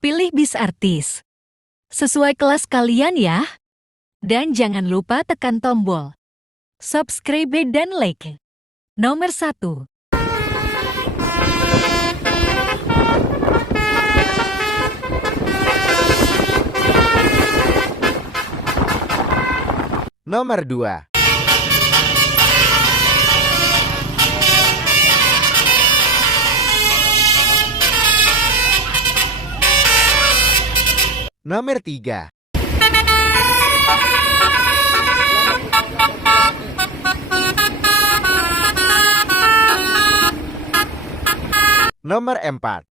Pilih bis artis sesuai kelas kalian ya. Dan jangan lupa tekan tombol subscribe dan like. Nomor 1. Nomor 2. Nomor 3. Nomor 4.